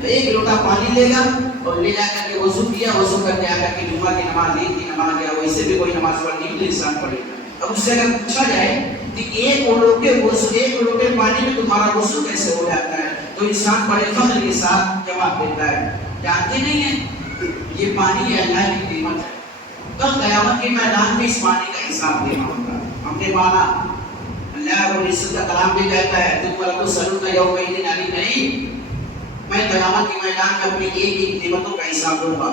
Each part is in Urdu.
تو ایک لوٹا پانی لے گا اور لے جا کر کے وضو کیا، وضو کرنے آ کر کے جمعہ کی نماز، عید کی نماز یا ویسے بھی کوئی نماز پڑھنی ہے تو انسان پڑھے گا۔ اب اس سے اگر پوچھا جائے کہ ایک لوٹے پانی میں تمہارا وضو کیسے ہو جاتا ہے، تو انسان بڑے فخر کے ساتھ جواب دیتا ہے، جانتے نہیں ہیں یہ پانی اللہ کی نعمت ہے، کل قیامت کے میدان میں اس پانی کا حساب دینا ہوگا۔ ہم نے مانا اللہ رب العزت کا کلام بھی کہتا ہے تم پر تسألون یومئذ عن النعیم، میں قیامت کے میدان میں اپنی ایک ایک نعمتوں کا حساب دوں گا۔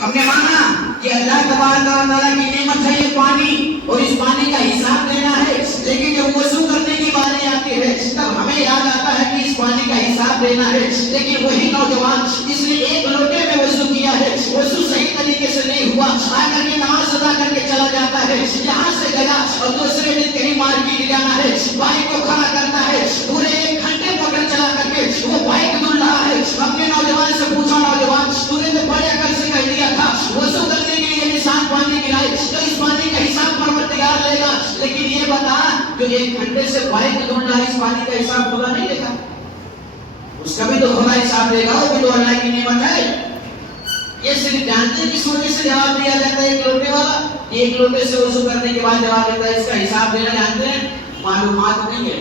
ہم نے مانا کہ اللہ تبارک و تعالیٰ کی نعمت ہے یہ پانی اور اس پانی کا حساب دینا ہے، لیکن جب وضو کرنے کی باری آتی ہے تب ہمیں یاد آتا ہے کہ اس پانی کا حساب دینا ہے، لیکن وہی نوجوان جس نے ایک لوٹے میں وضو کیا ہے، وضو صحیح طریقے سے نہیں ہوا، آ کر کے نماز ادا کر کے چلا جاتا ہے، یہاں سے گیا اور دوسرے دن کہیں مارکیٹ جانا ہے، بائک کو کھڑا کرتا ہے، پورے 1 گھنٹے پکڑ چلا کر کے وہ بائک دھل رہا ہے۔ اپنے نوجوان سے پوچھا، نوجوان تو نے تو بڑے عقل سے کہہ دیا تھا وضو کرنے کے لیے انسان پانی گرائے تو اس پانی کا حساب پروردگار لے گا، لیکن یہ بتا جو 1 گھنٹے سے بائک دھل رہا ہے اس پانی کا حساب خدا نہیں لے گا؟ اس کا بھی تو خدا حساب لے گا، وہ بھی تو اللہ کی نعمت ہے۔ یہ صرف جانتے کس وجہ سے جواب دیا جاتا ہے ایک لوٹے والا، ایک لوٹے سے وضو کرنے کے بعد جواب دیتا ہے، اس کا حساب دینا جانتے ہیں؟ معلومات نہیں ہے،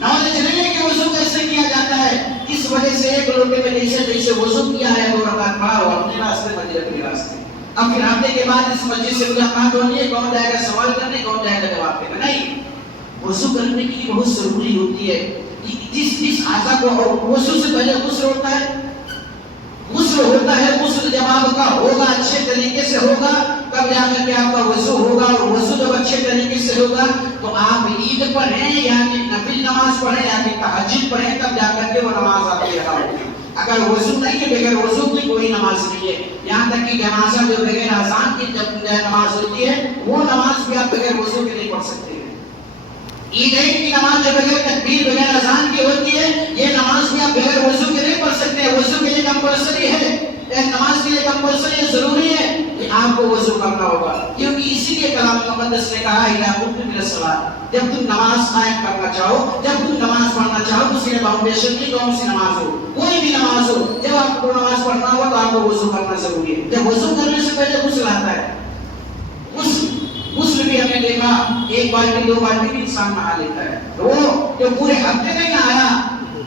نالج نہیں ہے کہ وضو کیسے کیا جاتا ہے۔ اس وجہ سے ایک لوٹے میں جیسے وضو کیا ہے 2 رکعت پڑھا ہوا اپنے راستے مسجد اپنے راستے، اب پھر آنے کے بعد اس مسجد سے ملاقات ہونی ہے، کون جائے گا سوال کرنے، کون جائے گا جواب دینا؟ نہیں، وضو کرنے کی بہت ضروری ہوتی ہے۔ جس اعضاء کو وضو سے پہلے غسل ہوتا ہے، غسل جب آپ کا ہوگا اچھے طریقے سے ہوگا تب جا کر کے آپ کا وضو ہوگا، اور وضو جب اچھے طریقے سے ہوگا تو آپ عید پڑھیں یا نفل نماز پڑھیں یا تہجد پڑھیں تب جا کر کے وہ نماز آپ کی ادا ہوگی۔ اگر وضو نہیں ہے، بغیر وضو کی کوئی نماز نہیں ہے، یہاں تک کہ جنازہ جو بغیر اذان کی جب نماز ہوتی ہے وہ نماز بھی آپ بغیر وضو کے نہیں پڑھ سکتے ہیں۔ عید کی نماز جو بغیر تکبیر بغیر اذان کی ہوتی ہے یہ نماز بھی آپ بغیر وضو کے نہیں پڑھ سکتے ہیں۔ وضو کے لیے کمپلسری ہے، نماز کے لیے کمپلسری ضروری ہے کہ آپ کو وضو کرنا ہوگا، کیونکہ اسی لیے کلام مقدس نے کہا اذا قمتم الى الصلاۃ، جب تم نماز قائم کرنا چاہو، جب تم نماز پڑھنا چاہو، اس کے فاؤنڈیشن کی کون سی نماز ہو، کوئی بھی نماز ہو، جب آپ کو نماز پڑھنا ہو تو آپ کو وضو کرنا ضروری ہے۔ جب وضو کرنے سے پہلے غسل آتا ہے، غسل بھی ہم نے دیکھا 1 بالٹی 2 بالٹی بھی انسان نہا لیتا ہے، وہ جو پورے ہفتے نہیں نہایا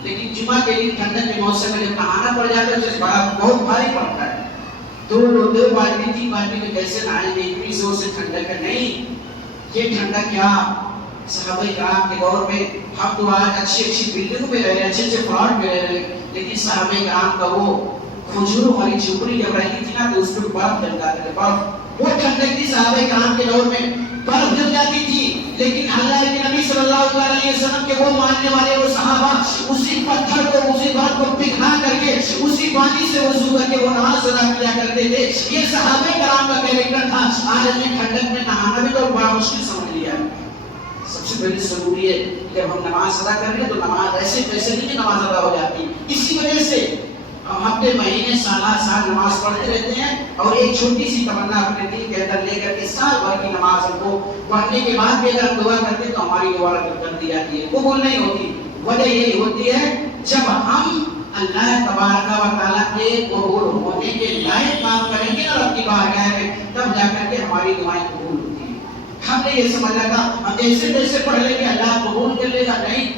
لیکن جمعہ کے دن ٹھنڈک کے موسم میں جب نہانا پڑ جاتا ہے اسے بہت بھاری پڑتا ہے، 2 بالٹی 3 بالٹی میں کیسے نہائیں گے، اتنی زور سے ٹھنڈک ہے؟ نہیں، یہ ٹھنڈک کیا صحابہ کرام کے دور میں، ہم تو آج اچھی بلڈنگوں میں رہ رہے ہیں، اچھے پلاٹ میں رہ رہے ہیں، لیکن صحابہ کرام کا وہ کھجوروں والی جھوپڑی جب رہتی تھی نا تو اس پہ برف جم جاتے تھے، برف، وہ ٹھنڈک تھی صحابہ کرام کے دور میں، برف جم جاتی تھی، لیکن اللہ کے نبی صلی اللہ علیہ وسلم کے وہ ماننے والے وہ صحابہ اسی پتھر کو اسی برف کو پگھلا کر کے اسی پانی سے وضو کر کے وہ نماز ادا کیا کرتے تھے۔ یہ صحابہ کرام کا کیریکٹر تھا۔ آج ہم نے ٹھنڈک میں نہانا بھی تو بڑا مشکل سمجھ لیا ہے۔ سب سے پہلے ضروری ہے جب ہم نماز ادا کر رہے ہیں تو نماز ایسے نہیں کہ نماز ادا ہو جاتی، اسی وجہ سے ہم ہفتے مہینے سال نماز پڑھتے رہتے ہیں اور ایک چھوٹی سی تمنا اپنے دل کے اندر لے کر کے سال بھر کی نماز ہم کو پڑھنے کے بعد بھی اگر دعا کرتے تو ہماری دعا کر دی جاتی ہے، قبول نہیں ہوتی۔ وجہ یہی ہوتی ہے جب ہم اللہ تبارک و تعالیٰ کے قبول ہونے کے لائق کام کریں گے اور اپنی بارگاہ میں تب جا کر کے ہماری دعائیں قبول ہوتی ہیں۔ ہم نے یہ سمجھا تھا ہم جیسے پڑھ لیں گے اللہ قبول کر لے گا، نہیں۔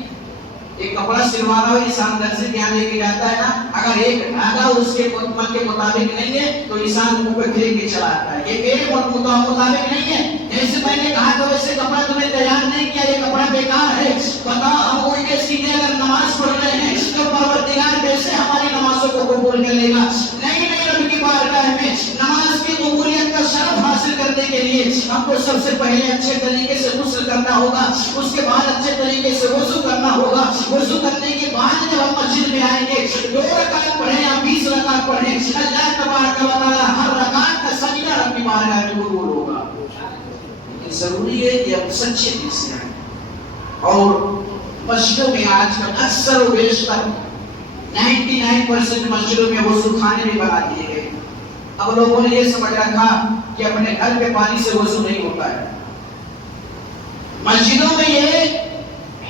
ایک کپڑا سلوانا ہو انسان درزی کے یہاں لے کے جاتا ہے نا، اگر ایک دھاگا اس کے من کے مطابق نہیں ہے تو انسان منہ پہ پھینک کے چلا آتا ہے، یہ میرے مطابق نہیں ہے، جیسے میں نے کہا تو ویسے کپڑا تمہیں تیار نہیں کیا، یہ کپڑا بیکار ہے۔ بتاؤ ہم کوئی کے سیدھے اگر نماز پڑھ رہے ہیں تو پروردگار کیسے ہماری نمازوں کو قبول کر لے گا؟ نہیں رب کی بارگاہ میں نماز کی قبولیت کا شرف حاصل کرنے کے لیے ہم کو سب سے پہلے اچھے طریقے سے غسل کرنا ہوگا، اس کے بعد اچھے طریقے سے وضو کرنا ہوگا۔ وضو کرنے کے بعد جب ہم مسجد میں آئیں گے 2 رکعت پڑھیں یا 20 رکعت پڑھیں، اللہ تبارک و تعالیٰ ہر رکعت کا سجدہ رب کی بارگاہ میں قبول ہوگا۔ لیکن ضروری ہے کہ ہم سچے دل سے آئیں، اور مسجدوں میں آج کل اکثر و بیشتر 99% مسجدوں میں وضو خانے بھی بنا دیے گئے۔ اب لوگوں نے یہ سمجھ رکھا کہ اپنے گھر کے پانی سے وضو نہیں ہوتا ہے۔ مسجدوں میں یہ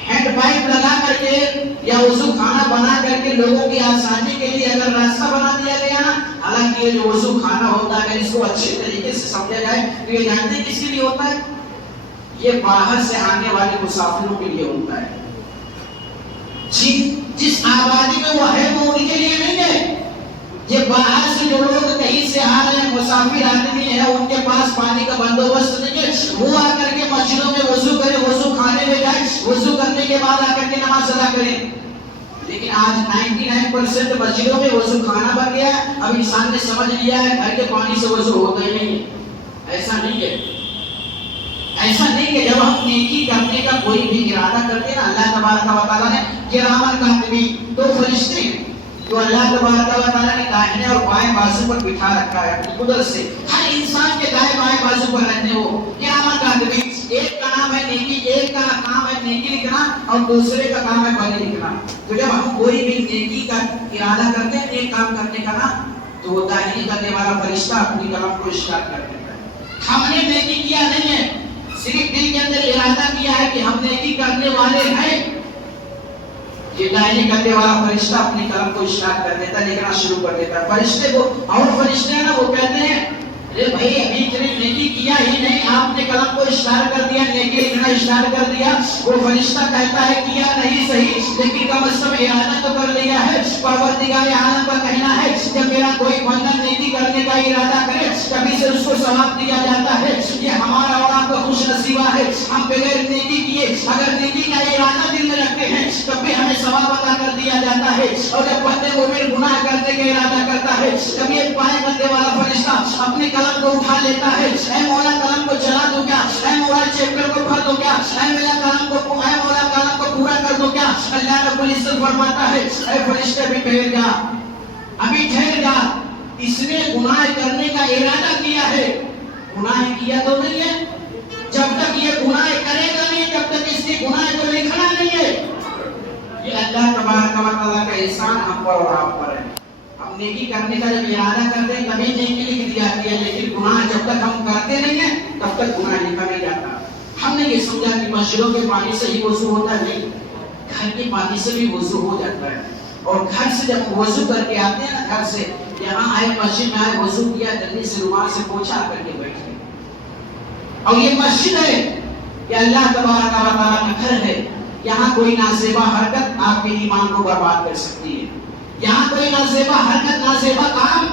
ہینڈ پائپ لگا کر کے یا وضو خانہ بنا کر کے لوگوں کی آسانی کے لیے اگر راستہ بنا دیا گیا نا، حالانکہ یہ جو وضو خانہ ہوتا ہے اگر اس کو اچھے طریقے سے سمجھا جائے تو یہ جانتے ہیں کس کے لیے ہوتا ہے؟ یہ باہر سے آنے والے مسافروں کے لیے ہوتا ہے. جس آبادی میں وہ ہے وہ ان کے لیے نہیں ہے. یہ باہر سے جو لوگ کہیں سے آ رہے ہیں، مسافر آدمی ہیں، ان کے پاس پانی کا بندوبست نہیں ہے، وہ آ کر کے مسجدوں میں وضو کریں، وضو خانے میں جائیں، وضو کرنے کے بعد آ کر کے نماز ادا کریں. لیکن آج 99% مسجدوں میں وضو خانہ بن گیا ہے. اب انسان نے سمجھ لیا ہے گھر کے پانی سے وضو ہوتا ہی نہیں ہے. ایسا نہیں ہے. ایسا نہیں کہ جب ہم نیکی کرنے کا کوئی بھی ارادہ کرتے ہیں نا، اللہ تبارک و تعالیٰ نے کرامن کاتبین، دو فرشتے ہیں جو اللہ تبارک و تعالیٰ نے دائیں اور بائیں بازو پر بٹھا رکھا ہے اپنی قدرت سے. ہر انسان کے دائیں بائیں بازو پر رہتے ہیں وہ کرامن کاتبین. ایک کا نام ہے نیکی، ایک کا کام ہے نیکی لکھنا اور دوسرے کا کام ہے بدی لکھنا. تو جب ہم کوئی بھی نیکی کا ارادہ کرتے ہیں، ایک کام کرنے کا نا، تو وہ داہنی کرنے والا فرشتہ اپنی قلم کو اشارہ کر دیتا ہے. ہم نے نیکی کیا نہیں ہے، صرف دل کے اندر ارادہ کیا ہے کہ ہم نیکی کرنے والے ہیں. یہ دائیں کرنے والا فرشتہ اپنی قلم کو اشارہ کر دیتا ہے، لکھنا شروع کر دیتا ہے. فرشتے کو اور فرشتے ہیں نا، وہ کہتے ہیں ارے بھائی ابھی تیرے نیکی کیا ہی نہیں، آپ نے قلم کو اشارہ کر دیا، نیکی لکھنا اشارہ کر دیا. وہ فرشتہ کہتا ہے کیا نہیں صحیح، لیکن کم از کم ارادہ تو کر لیا ہے. پروردگار عالم کا کہنا ہے جب میرا کوئی بندہ نیکی کرنے کا ارادہ کرے کبھی سے اس کو ثواب دیا جاتا ہے. یہ ہمارا اور آپ کا خوش نصیبہ ہے. ہم بغیر نیکی کیے اگر نیکی کا ارادہ دل میں رکھتے ہیں تب بھی ہمیں ثواب عطا کر دیا جاتا ہے. اور جب بندے مومن گناہ کرنے کا ارادہ کرتا ہے تب یہ بائیں کرنے والا فرشتہ اپنی قلم کو اٹھا لیتا ہے. اے مولا قلم کو چلا دو کیا، اے مولا چیپٹر کو بھر دو کیا، اے مولا قلم کو پورا کر دو کیا. اللہ رب العزت فرماتا ہے اے فرشتے بھی ٹھہر جا، ابھی ٹھہر جا. اس نے گناہ کرنے کا ارادہ کیا ہے، گناہ کیا تو نہیں ہے. جب تک یہ گناہ کرے گا نہیں جب تک اس کے گناہ کو لکھنا نہیں ہے. یہ اللہ تبارک و تعالیٰ کا احسان ہم پر اور آپ پر ہے. ہم نیکی کرنے کا جب ارادہ کرتے ہیں تبھی نیکی لکھ دی جاتی ہے، لیکن گناہ جب تک ہم کرتے نہیں ہیں تب تک گناہ لکھا نہیں جاتا. ہم نے یہ سمجھا کہ مسجدوں کے پانی سے ہی وضو ہوتا ہے، نہیں، گھر کے پانی سے بھی وضو ہو جاتا ہے. اور گھر سے جب وضو کر کے آتے ہیں نا، گھر سے یہاں آئے مسجد میں آئے وضو کیا، جلدی سے رومال سے پوچھا کر کے بیٹھے. اور یہ مسجد ہے، یہ اللہ تبارک و تعالیٰ کا گھر ہے. یہاں کوئی نازیبا حرکت آپ کے ایمان کو برباد کر سکتی ہے. یہاں کوئی نازیبا حرکت، نازیبا کام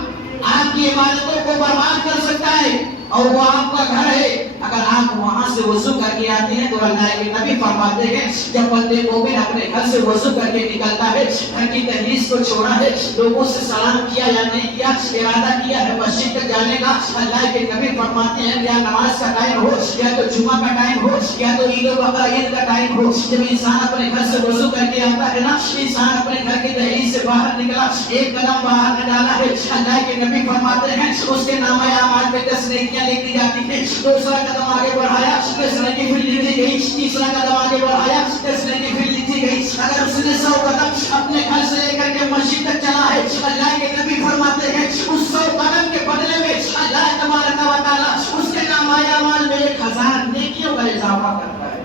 آپ کی عبادتوں کو برباد کر سکتا ہے. اور وہ آپ کا گھر ہے. اگر آپ وہاں سے وضو کر کے آتے ہیں تو اللہ کے نبی فرماتے ہیں جب بندے مومن اپنے گھر سے وضو کر کے نکلتا ہے، گھر کی دہلیز کو چھوڑا ہے، لوگوں سے سلام کیا یا نہیں کیا، ارادہ کیا ہے مسجد تک جانے کا، اللہ کے نبی فرماتے ہیں یا نماز کا ٹائم ہو، یا تو جمعہ کا ٹائم ہو، یا تو عید و بقرہ عید کا ٹائم ہو، جب انسان اپنے گھر سے وضو کر کے آتا ہے نا، انسان اپنے گھر کی دہلیز سے باہر نکلا، ایک قدم باہر نہ ڈالا ہے، اللہ کے نبی فرماتے ہیں اس کے نامہ اعمال میں 10 نیکیاں لکھ دی جاتی ہیں. دوسرا قدم آگے بڑھایا 10 نیکی پھر لکھی گئی، تیسرا قدم آگے بڑھایا 10 نیکی پھر لکھی گئی. اگر اس نے 100 قدم اپنے گھر سے لے کر کے مسجد تک چلا ہے، اللہ کے نبی فرماتے ہیں اس 100 قدم کے بدلے میں اللہ تبارک و تعالیٰ اس کے نامہ اعمال میں 1000 نیکیوں کا اضافہ کرتا ہے.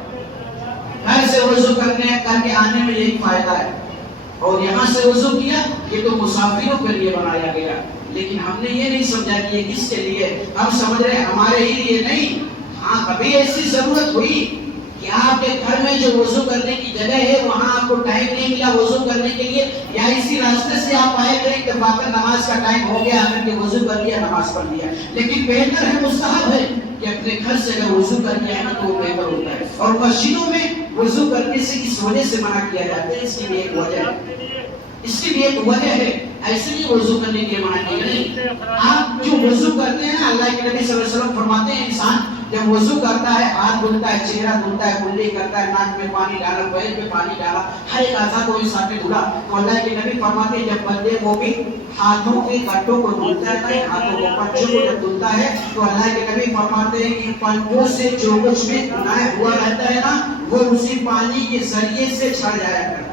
گھر سے وضو کر کے آنے میں یہی فائدہ ہے. اور یہاں سے وضو کیا، یہ تو مسافروں کے لیے بنایا گیا، لیکن ہم نے یہ نہیں سمجھا کہ یہ کس کے لیے. ہم سمجھ رہے ہیں ہمارے ہی لیے نہیں. ہاں کبھی ایسی ضرورت ہوئی کہ آپ کے گھر میں جو وضو کرنے کی جگہ ہے وہاں آپ کو ٹائم نہیں ملا وضو کرنے کے لیے، یا اسی راستے سے آپ آئے تھے اتفاقاً نماز کا ٹائم ہو گیا، آ کر کے وضو کر لیا، نماز پڑھ لیا. لیکن بہتر ہے، مستحب ہے کہ اپنے گھر سے اگر وضو کر کے آئے نا تو وہ بہتر ہوتا ہے. اور مسجدوں میں وضو کرنے سے اس وجہ سے منع کیا جاتا ہے، اس کی بھی ایک وجہ ہے، اس کی بھی ایک وجہ ہے. ایسے نہیں وضو کرنے کے منع کیا نہیں. آپ جو وضو کرتے ہیں نا، اللہ کے نبی صلی اللہ علیہ وسلم فرماتے ہیں انسان جب وضو کرتا ہے ہاتھ دھلتا ہے، چہرہ دھلتا ہے، کلی کرتا ہے، ناک میں پانی ڈالا، پیر میں پانی ڈالا، ہر ایک اعضاء کو انسان نے دھلا. تو اللہ کے نبی فرماتے ہیں جب بندے مومن ہاتھوں کے گٹوں کو دھلتا ہے، ہاتھوں کو پنجوں کو جب دھلتا ہے تو اللہ کے نبی فرماتے ہیں کہ پنجوں سے جو کچھ بھی گناہ ہوا رہتا ہے نا وہ اسی پانی کے ذریعے سے چھڑ جایا کرتا ہے.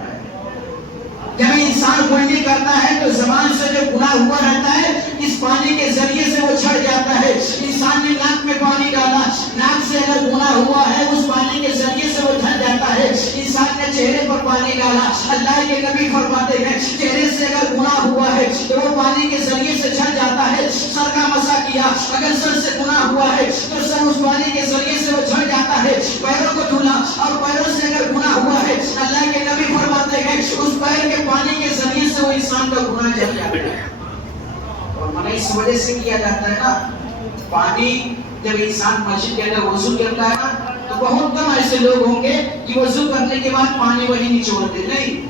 جب انسان کلی کرتا ہے تو زبان سے جو گناہ ہوا رہتا ہے اس پانی کے ذریعے سے وہ چھڑ جاتا ہے. انسان نے ناک میں پانی ڈالا، ناک سے اگر گناہ ہوا ہے اس پانی کے ذریعے سے وہ جھڑ جاتا ہے. انسان نے چہرے پر پانی ڈالا، اللہ کے نبی فرماتے ہیں چہرے سے اگر گناہ ہوا ہے تو وہ پانی کے ذریعے سے جھڑ جاتا ہے۔ سر کا مسح کیا، اگر سر سے گناہ ہوا ہے تو سر اس پانی کے ذریعے سے وہ جھڑ جاتا ہے۔ پیروں کو دھونا اور پیروں سے اگر گناہ ہوا ہے، اللہ کے نبی فرماتے ہیں اس پیر کے پانی کے ذریعے سے وہ انسان کا گناہ جھڑ جاتا ہے۔ اور منع اس وجہ سے کیا جاتا ہے نا، پانی جب انسان مسجد کے اندر وضو کرتا ہے نا تو بہت کم ایسے لوگ ہوں گے کہ وضو کرنے کے بعد پانی وہی نچوڑتے، نہیں،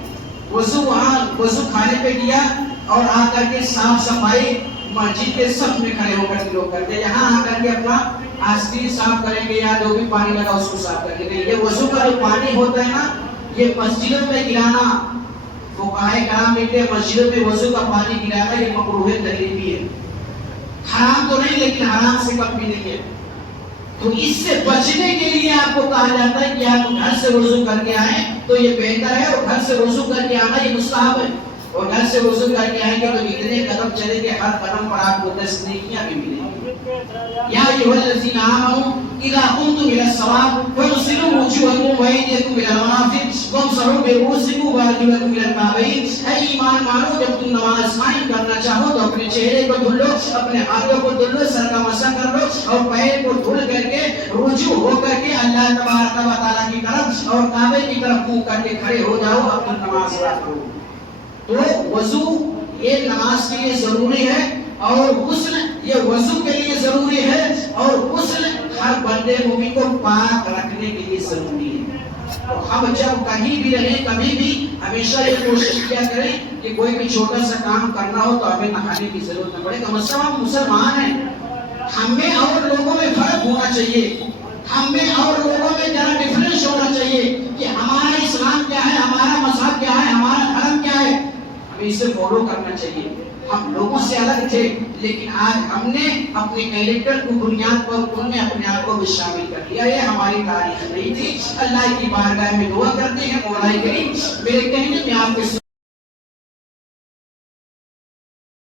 وضو وہاں وضو کھانے پہ کیا اور آ کر کے صاف صفائی مسجد کے صف میں کھڑے ہو کر کے لوگ کرتے ہیں، یہاں آ کر کے اپنا آستین صاف کریں گے یا جو بھی پانی لگا اس کو صاف کر کے نہیں۔ یہ وضو کا جو پانی ہوتا ہے نا، یہ مسجدوں میں گرانا، فقہائے کرام لکھتے ہیں مسجدوں میں وضو کا پانی گرانا یہ مکروہ تحریمی ہے، حرام تو نہیں لیکن حرام سے کم بھی نہیں ہے۔ تو اس سے بچنے کے لیے آپ کو کہا جاتا ہے کہ آپ گھر سے وضو کر کے آئیں تو یہ بہتر ہے، اور گھر سے وضو کر کے آنا یہ مستحب ہے، اور گھر سے وضو کر کے آئیں گے تو اتنے قدم چلیں گے ہر قدم پر آپ کو 10 نیکیاں بھی ملیں گی۔ یا ایھا الذین آمنوا اذا قمتم الى الصلاۃ فاغسلوا وجوہکم وایدیکم الى المرافق وامسحوا برؤوسکم وارجلکم الى الکعبین۔ اے ایمان والو، جب تم نماز قائم کرنا چاہو تو اپنے چہرے کو دھل لو، اپنے ہاتھوں کو دھل لو، سر کا مسح کر لو اور پیر کو دھل کر کے رجوع ہو کر کے اللہ تبارک و تعالیٰ کی طرف اور کعبے کی طرف منہ کر کے کھڑے ہو جاؤ، اپنی نماز ادا کرو۔ تو وضو یہ نماز کے لیے ضروری ہے، اور غسل یہ وضو کے لیے ضروری ہے، اور غسل ہر بندے مومن کو پاک رکھنے کے لیے ضروری ہے۔ تو ہم جب کہیں بھی رہیں کبھی بھی ہمیشہ یہ کوشش کیا کریں کہ کوئی بھی چھوٹا سا کام کرنا ہو تو ہمیں نہانے کی ضرورت نہ پڑے۔ کم از کم ہم مسلمان ہیں، ہمیں اور لوگوں میں فرق ہونا چاہیے، ہمیں اور لوگوں میں ذرا ڈفرینس ہونا چاہیے کہ ہمارا اسلام کیا ہے، ہمارا مذہب کیا ہے، ہمارا دھرم کیا ہے، ہمیں اسے فالو کرنا چاہیے۔ ہم لوگوں سے الگ تھے لیکن آج ہم نے اپنے کیریکٹر کو بنیاد پر ان نے اپنے آپ کو بھی شامل کر لیا، یہ ہماری تاریخ نہیں تھی۔ اللہ کی بارگاہ میں دعا کرتے ہیں مولا کریم میرے کہنے میں آپ کے